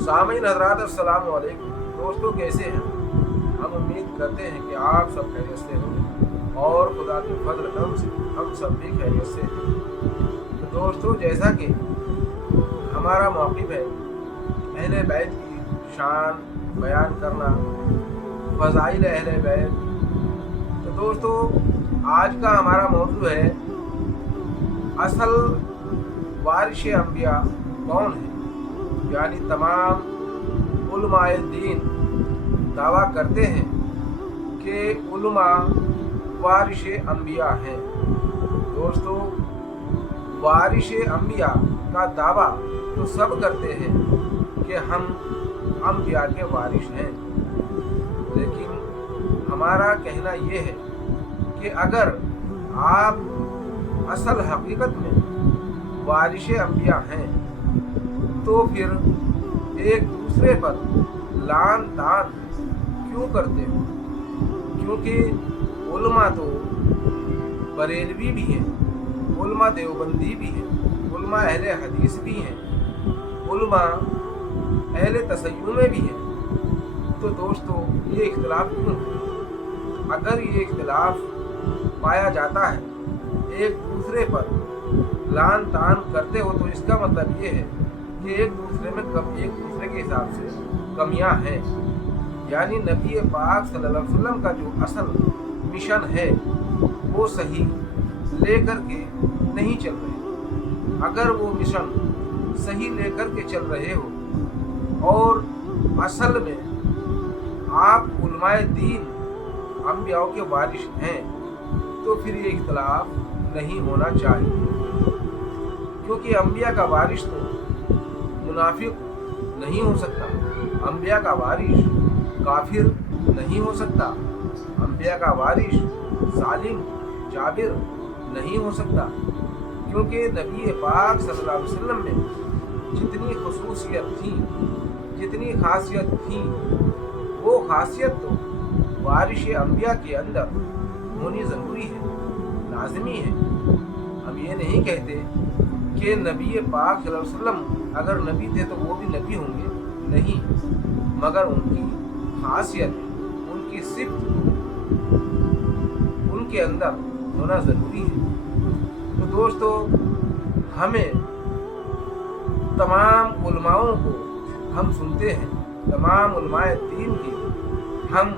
सामीन हज़रात अस्सलाम वालेकुम। दोस्तों कैसे हैं? हम उम्मीद करते हैं कि आप सब खैरियत से होंगे और खुदा के फजल करम से हम सब भी खैरियत से हैं। तो दोस्तों जैसा कि हमारा मौक़िफ़ है अहले बैत की शान बयान करना, फ़ज़ाइल अहले बैत। तो दोस्तों आज का हमारा मौज़ू है असल वारिश अंबिया कौन है। यानी तमाम उलमाए दीन दावा करते हैं कि उलमा वारिश अंबिया हैं। दोस्तों वारिश अंबिया का दावा तो सब करते हैं कि हम अंबिया के वारिश हैं, लेकिन हमारा कहना ये है कि अगर आप असल हकीकत में वारिश अंबिया हैं तो फिर एक दूसरे पर लान तान क्यों करते हो? क्योंकि उलमा तो बरेलवी भी हैं, उलमा देवबंदी भी हैं, उलमा अहले हदीस भी हैं, उलमा अहले तसय्युम भी हैं। तो दोस्तों ये इख्तिलाफ क्यों है? अगर ये इख्तिलाफ पाया जाता है, एक दूसरे पर लान तान करते हो, तो इसका मतलब ये है कि एक दूसरे के हिसाब से कमियां हैं। यानी नबी पाक सल्लल्लाहु अलैहि वसल्लम का जो असल मिशन है वो सही लेकर के नहीं चल रहे। अगर वो मिशन सही लेकर के चल रहे हो और असल में आप उलमाए दीन अंबियाओं के वारिश हैं, तो फिर ये इख्तिलाफ नहीं होना चाहिए। क्योंकि अंबिया का वारिश तो मुनाफिक नहीं हो सकता, अंबिया का वारिश काफिर नहीं हो सकता, अंबिया का वारिश सालिम जाबिर नहीं हो सकता। क्योंकि नबी पाक सल्लल्लाहु अलैहि वसल्लम में जितनी खुसूसियत थी, जितनी खासियत थी, वो खासियत तो वारिश अंबिया के अंदर होनी ज़रूरी है, लाजमी है। हम ये नहीं कहते कि नबी पाक सल्लल्लाहु अलैहि वसल्लम अगर नबी थे तो वो भी नबी होंगे, नहीं, मगर उनकी खासियत, उनकी सिफ्त उनके अंदर होना ज़रूरी है। तो दोस्तों हमें तमाम उलमाओं को हम सुनते हैं, तमाम उलमाए दीन की हम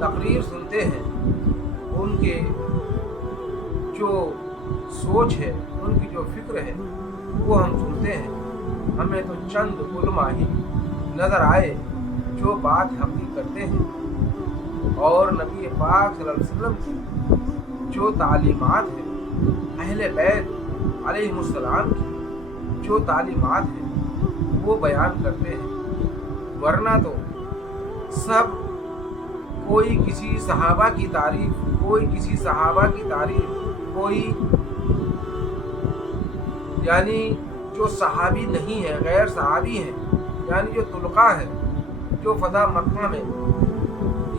तकरीर सुनते हैं, उनके जो सोच है, उनकी जो फिक्र है वो हम सुनते हैं। हमें तो चंद उलमा ही नज़र आए जो बात हम भी करते हैं। और नबी पाक सल्लल्लाहु अलैहि वसल्लम की जो तालीमात है, अहले बैत अलैहिमुस्सलाम की जो तालीमात है वो बयान करते हैं। वरना तो सब कोई किसी सहाबा की तारीफ, कोई किसी सहाबा की तारीफ, कोई यानी जो सहाबी नहीं है, गैर सहाबी हैं, यानी जो तुलका है, जो फदा मक्का में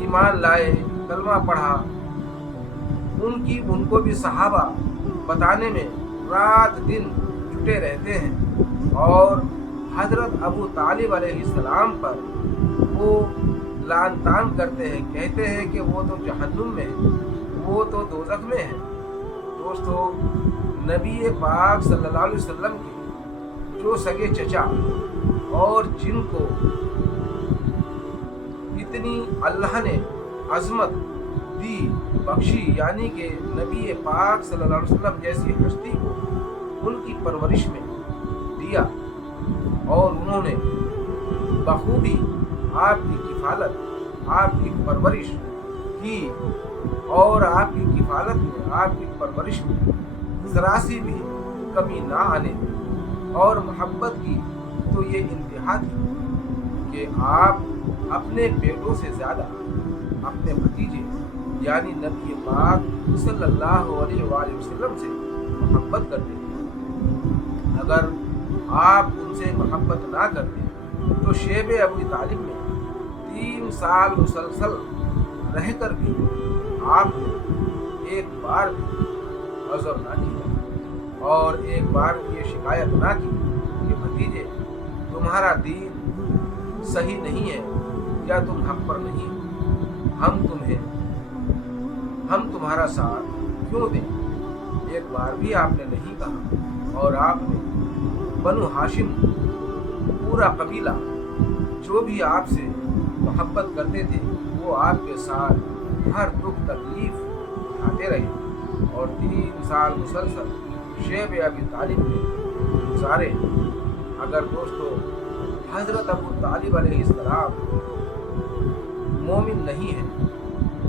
ईमान लाए, कलमा पढ़ा, उनको भी सहाबा बताने में रात दिन जुटे रहते हैं। और हज़रत अबू तालिब अलैहिस्सलाम पर वो लान तान करते हैं, कहते हैं कि वो तो जहन्नुम में है, वो तो दोज़ख में है। दोस्तों नबी पाक सल्लल्लाहु अलैहि वसल्लम के जो सगे चचा और जिनको इतनी अल्लाह ने अज़मत दी, बख्शी, यानी कि नबी पाक सल्लल्लाहु अलैहि वसल्लम जैसी हस्ती को उनकी परवरिश में दिया और उन्होंने बखूबी आपकी किफ़ालत, आपकी परवरिश की। और आपकी किफ़ालत में, आपकी परवरिश में ज़रा सी भी कमी ना आने, और मोहब्बत की तो ये इंतहा थी कि आप अपने बेटों से ज़्यादा अपने भतीजे यानी नबी पाक सल्लल्लाहु अलैहि वसल्लम से मोहब्बत करते थे। अगर आप उनसे मोहब्बत ना करते तो शेब अबू तालिब में 3 साल मुसलसल रह कर भी आपने एक बार भी अज़र ना किया और एक बार भी ये शिकायत ना की कि भतीजे तुम्हारा दीन सही नहीं है या तुम हक पर नहीं हो, हम तुम्हारा साथ क्यों दें। एक बार भी आपने नहीं कहा और आपने बनु हाशिम पूरा कबीला जो भी आपसे मोहब्बत करते थे वो आपके साथ हर दुख तकलीफ उठाते रहे और 3 साल मुसलसल शेब अबी तालिब ने गुजारे। अगर दोस्तों हजरत अबू तालिब अलैहिस्सलाम मोमिन नहीं है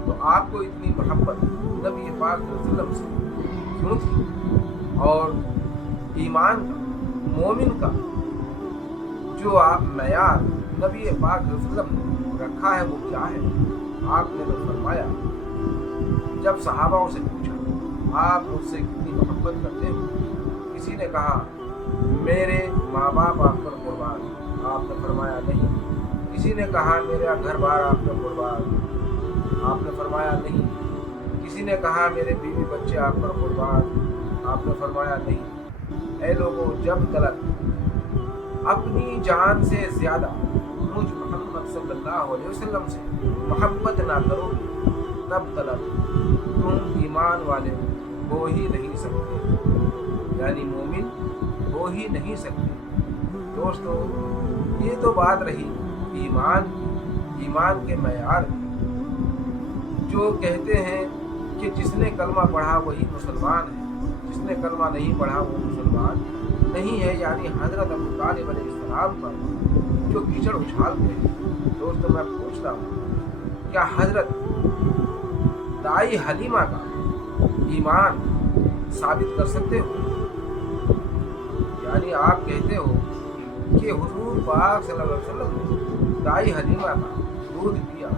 तो आपको इतनी मोहब्बत नबी पाक सल्लल्लाहु अलैहि वसल्लम से क्यों थी। और ईमान का मोमिन का जो आप मयार नबी पाक सल्लल्लाहु अलैहि वसल्लम ने रखा है वो क्या है। आपने तो फरमाया, जब सहाबाओं से पूछा आप मुझसे कितनी मोहब्बत करते हो, किसी ने कहा मेरे माँ बाप आप पर कुर्बान, आपने फरमाया नहीं। किसी ने कहा मेरा घर बार आप पर कुर्बान, आपने फरमाया नहीं। किसी ने कहा मेरे बीवी बच्चे आप पर कुर्बान, आपने फरमाया नहीं। ऐ लोगों, जब तलक अपनी जान से ज़्यादा मुझ मोहम्मद सल्लल्लाहु अलैहि वसल्लम से मोहब्बत ना करोगे तब तलक तुम ईमान वाले हो ही नहीं सकते, यानी मोमिन हो ही नहीं सकते। दोस्तों ये तो बात रही ईमान के मयार की। जो कहते हैं कि जिसने कलमा पढ़ा वही मुसलमान है, जिसने कलमा नहीं पढ़ा वो मुसलमान नहीं है, यानी हजरत अबू तालिब अलैहिस्सलाम पर जो कीचड़ उछालते हैं। दोस्तों मैं पूछता हूँ, क्या हजरत दाई हलीमा का ईमान साबित कर सकते हो। यानी आप कहते हो कि हुजूर पाक सल्लल्लाहु अलैहि वसल्लम ने दाई हलीमा का दूध पिया,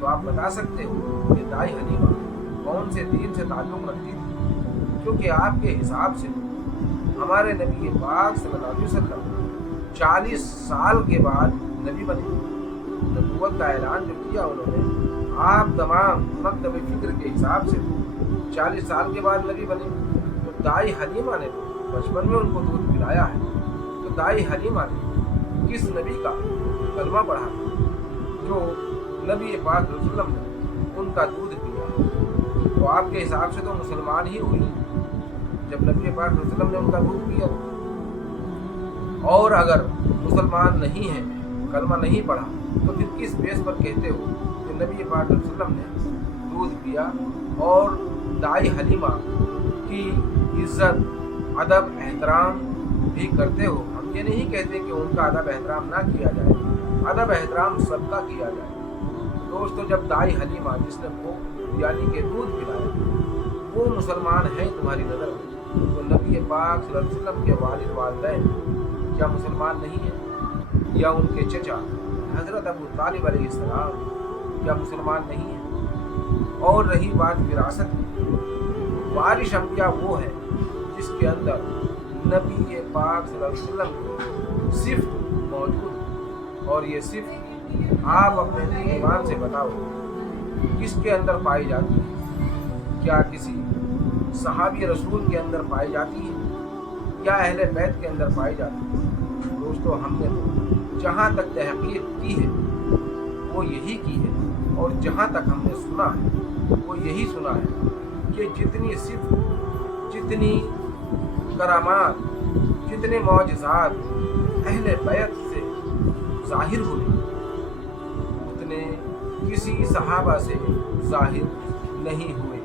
तो आप बता सकते हो कि दाई हलीमा कौन से दीन से ताल्लुक़ रखती थी। क्योंकि आपके हिसाब से हमारे नबी पाक सल्लल्लाहु अलैहि वसल्लम 40 साल के बाद नबी बने। नबूवत का ऐलान जो किया उन्होंने, आप तमाम मकतब फ़िक्र के हिसाब से 40 साल के बाद नबी बने। तो दाई हलीमा ने तो बचपन में उनको दूध पिलाया है, तो दाई हलीमा ने किस नबी का कलमा पढ़ा जो नबी पाक सल्लल्लाहु अलैहि वसल्लम ने उनका दूध पिया। तो आपके हिसाब से तो मुसलमान ही हुई जब नबी पाक सल्लल्लाहु अलैहि वसल्लम ने उनका दूध पिया। और अगर मुसलमान नहीं है, कलमा नहीं पढ़ा, तो फिर किस बेस पर कहते हो कि नबी पाक सल्लल्लाहु अलैहि वसल्लम ने दूध पिया। और दाई हलीमा की इज्जत अदब एहतराम भी करते हो। हम ये नहीं कहते कि उनका अदब एहतराम ना किया जाए, अदब एहतराम सबका किया जाए। दोस्तों जब दाई हलीमा जिसने वो यानी कि दूध पिलाया वो मुसलमान है तुम्हारी नज़र में, तो नबी पाक सल्लल्लाहु अलैहि वसल्लम के वालिद वालिदैन क्या मुसलमान नहीं है, या उनके चचा हज़रत अबू तालिब अलैहिस्सलाम क्या मुसलमान नहीं है। और रही बात विरासत की, वारिश अंबिया वो है जिसके अंदर नबी पाक सल्लल्लाहु अलैहि वसल्लम की सिफ़त मौजूद है। और ये सिफ़त आप अपने ईमान से बताओ किसके अंदर पाई जाती है। क्या किसी सहाबी रसूल के अंदर पाई जाती है या अहले बैत के अंदर पाई जाती है। दोस्तों हमने तो जहाँ तक तहक़ीक़ की है वो यही की है, और जहाँ तक हमने सुना है वो यही सुना है कि जितनी सिफ़त, जितनी करामात, जितने मौजज़ात अहले बैत से ज़ाहिर हुए उतने किसी सहाबा से ज़ाहिर नहीं हुए।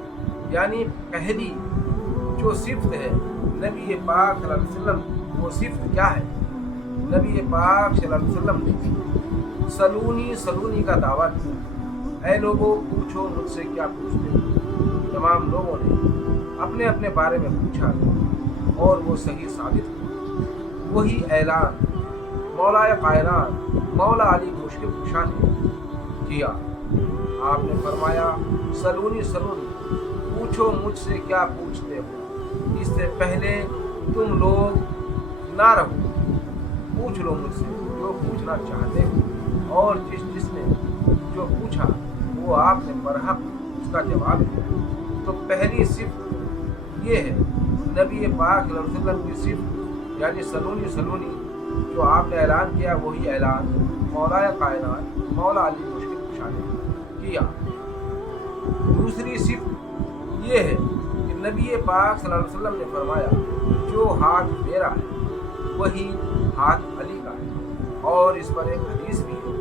यानी पहली जो सिफ़त है नबी पाक सल्लल्लाहु अलैहि वसल्लम, वो सिफ़त क्या है। नबी पाक सल्लल्लाहु अलैहि वसल्लम ने सलूनी सलूनी का दावा किया। ऐ लोगों पूछो मुझसे क्या पूछते हो। तमाम लोगों ने अपने अपने बारे में पूछा और वो सही साबित हुआ। वही ऐलान मौलाए कायनात मौला अली मुश्किल कुशा ने किया। आपने फरमाया सलूनी सलूनी, पूछो मुझसे क्या पूछते हो। इससे पहले तुम लोग ना रहो, पूछ लो मुझसे जो पूछना चाहते हो। और जिसने जो पूछा वो आपने बरहक उसका जवाब दिया। तो पहली सिफ़त ये है नबी पाक सल्लल्लाहु अलैहि वसल्लम की सिफ़त, यानी सलूनी सलूनी जो आपने ऐलान किया वही ऐलान मौलाए कायनात मौला अली मुश्किल कुशा ने किया। दूसरी सिफ़त ये है कि नबी पाक सल्लल्लाहु अलैहि वसल्लम ने फरमाया जो हाथ मेरा है वही हाथ अली का है। और इस पर एक हदीस भी है,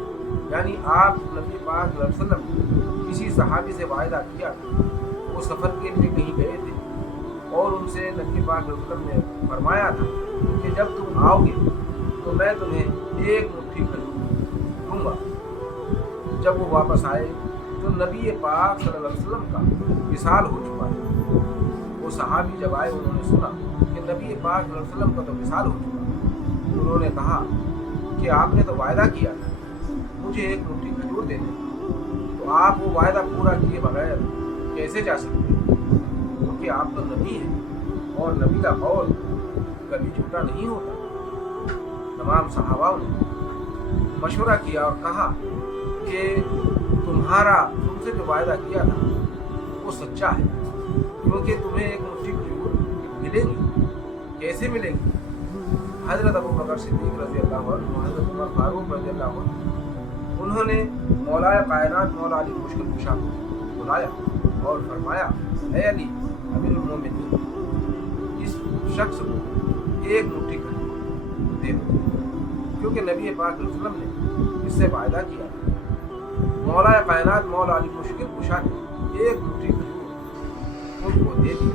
यानी आप नबी पाक सल्लल्लाहु अलैहि वसल्लम ने किसी सहाबी से वायदा किया था, वो सफ़र के लिए कहीं गए थे और उनसे नबी पाक सल्लल्लाहु अलैहि वसल्लम ने फरमाया था कि जब तुम आओगे तो मैं तुम्हें एक मुट्ठी खजूर दूंगा। जब वो वापस आए तो नबी पाक सल्लल्लाहु अलैहि वसल्लम का विसाल हो चुका था। वो सहाबी जब आए उन्होंने सुना कि नबी पाक सल्लल्लाहु अलैहि वसल्लम का तो विसाल हो चुका। उन्होंने कहा कि आपने तो वायदा किया था मुझे एक मुट्ठी खजूर देने, तो आप वो वायदा पूरा किए बगैर कैसे जा सकते हैं? क्योंकि आप तो नबी हैं और नबी का कौल कभी झूठा नहीं होता। तमाम सहाबाओं ने मशवरा किया और कहा कि तुमसे जो वायदा किया था वो सच्चा है, क्योंकि तुम्हें एक मुट्ठी खजूर मिलेंगी। कैसे मिलेंगी? हज़रत अबू बकर सिद्दीक़ रज़ी अल्लाहु अन्हु, हज़रत उमर फारूक रज़ी अल्लाहु अन्हु, उन्होंने मौलाए कायनात मौला अली मुश्किल कुशा को बुलाया और फरमाया, ऐ अली अमीरुल मोमिनीन, इस शख्स को एक मुट्ठी खजूर दे दो, क्योंकि नबी पाक सल्लल्लाहु अलैहि वसल्लम ने इससे वायदा किया था। मौलाए कायनात मौला अली मुश्किल कुशा ने एक मुट्ठी खजूर उनको दे दी।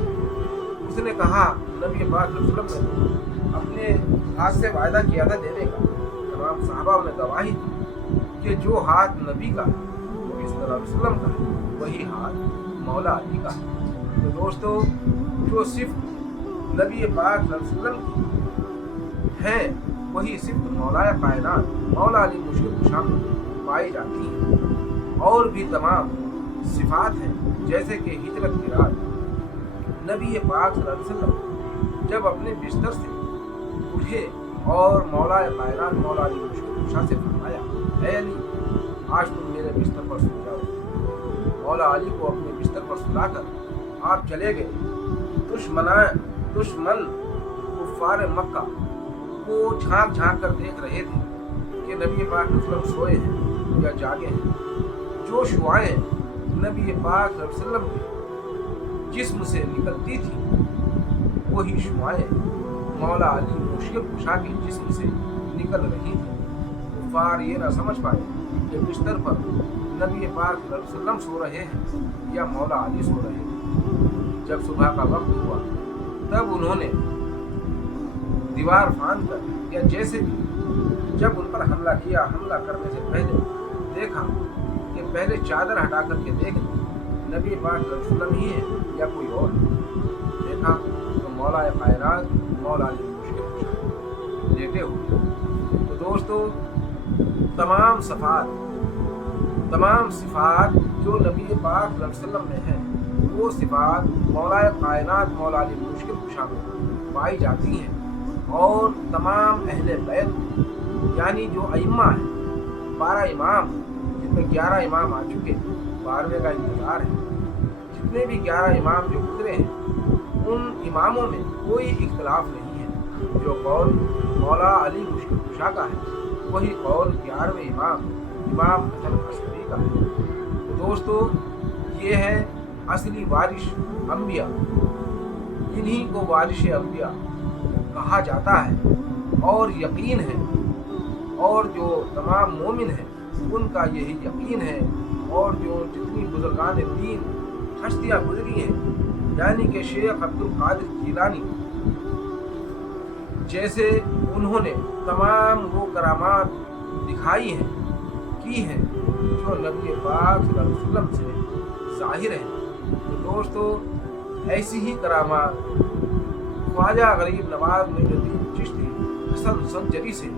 उसने कहा नबी पाक सल्लल्लाहु अलैहि वसल्लम ने अपने हाथ से वायदा किया था देने का। तमाम सहाबाओं ने गवाही दी कि जो हाथ नबी का नबी सल्लल्लाहु अलैहि वसल्लम का है वही हाथ मौला अली का है। तो दोस्तों, जो सिर्फ नबी पाक सल्लल्लाहु अलैहि वसल्लम की है वही सिर्फ मौलाए कायनात मौला अली मुश्किल कुशा में पाई जाती है। और भी तमाम सिफात हैं, जैसे कि हिजरत की रात नबी पाक सल्लल्लाहु अलैहि वसल्लम जब अपने बिस्तर से उठे और मौलाए कायनात मौला अली मुश्किल कुशा से फरमाया, ऐ अली आज तुम मेरे बिस्तर पर सो जाओ। मौला अली को अपने बिस्तर पर सुलाकर आप चले गए। दुश्मन कुफ्फार मक्का को झांक झांक कर देख रहे थे कि नबी पाक सल्लल्लाहु अलैहि वसल्लम सोए हैं या जागे हैं। जो शुआएं नबी पाक सल्लल्लाहु अलैहि वसल्लम के जिस्म से निकलती थी वही शुआएं मौला अली मुश्किल कुशा के जिस्म से निकल रही थी। कुफ्फार ये ना समझ पाए कि बिस्तर पर नबी पाक सल्लल्लाहु अलैहि वसल्लम सो रहे हैं या मौला अली सो रहे हैं। जब सुबह का वक्त हुआ तब उन्होंने दीवार फांद कर या जैसे भी जब उन पर हमला किया, हमला करने से पहले देखा कि पहले चादर हटा करके देख नबी पाक सल्लल्लाहु अलैहि वसल्लम ही है या कोई और। देखा तो मौला कायनात मौला अली मुश्किल कुशा लेटे हुए। तो दोस्तों, तमाम सिफात जो नबी पाक सल्लल्लाहु अलैहि वसल्लम में है वो सिफात मौला कायनात मौला अली मुश्किल कुशा में पाई जाती हैं। और तमाम अहले बैत यानी जो अइम्मा हैं, 12 इमाम, जिनमें 11 इमाम आ चुके हैं, 12वें का इंतज़ार है। जितने भी 11 इमाम जो गुजरे हैं उन इमामों में कोई इख्तलाफ नहीं है। जो कौल मौला अली मुश्किल कुशा का है वही कौल 11वें इमाम हसन अशरी का है। तो दोस्तों, ये है असली वारिश अंबिया। इन्हीं को वारिश अंबिया कहा जाता है और यकीन है, और जो तमाम मोमिन हैं उनका यही यकीन है। और जो जितनी बुजुर्गान दीन हस्तियाँ गुजरी हैं, यानी कि शेख अब्दुल कादिर जिलानी जैसे उन्होंने तमाम वो करामात दिखाई हैं की हैं जो नबी पाक सल्लल्लाहु अलैहि वसल्लम से ज़ाहिर हैं। तो दोस्तों, ऐसी ही करामात ख्वाजा गरीब नवाज मोइनुद्दीन चिश्ती हसन संजरी से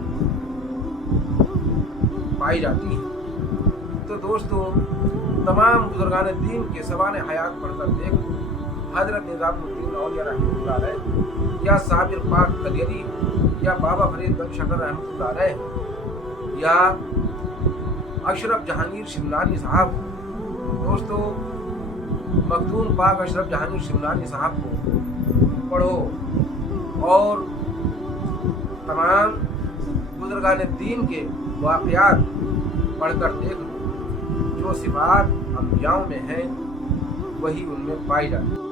पाई जाती है। तो दोस्तों, तमाम बुजुर्गान दीन के सवाने हयात पढ़कर देख हज़रत निज़ामुद्दीन औलिया रहमतुल्लाह अलैह या साबिर पाक कलियरी या बाबा फरीद गंज शकर रहमतुल्लाह अलैह या अशरफ जहांगीर शिमलानी साहब। दोस्तों, मखदूम पाक अशरफ जहांगीर शिमलानी साहब को पढ़ो और तमाम बुजुर्गान दीन के वाक़यात पढ़कर देख लो, जो सिफ़ात अंबियाओं में हैं वही उनमें पाई जाती है।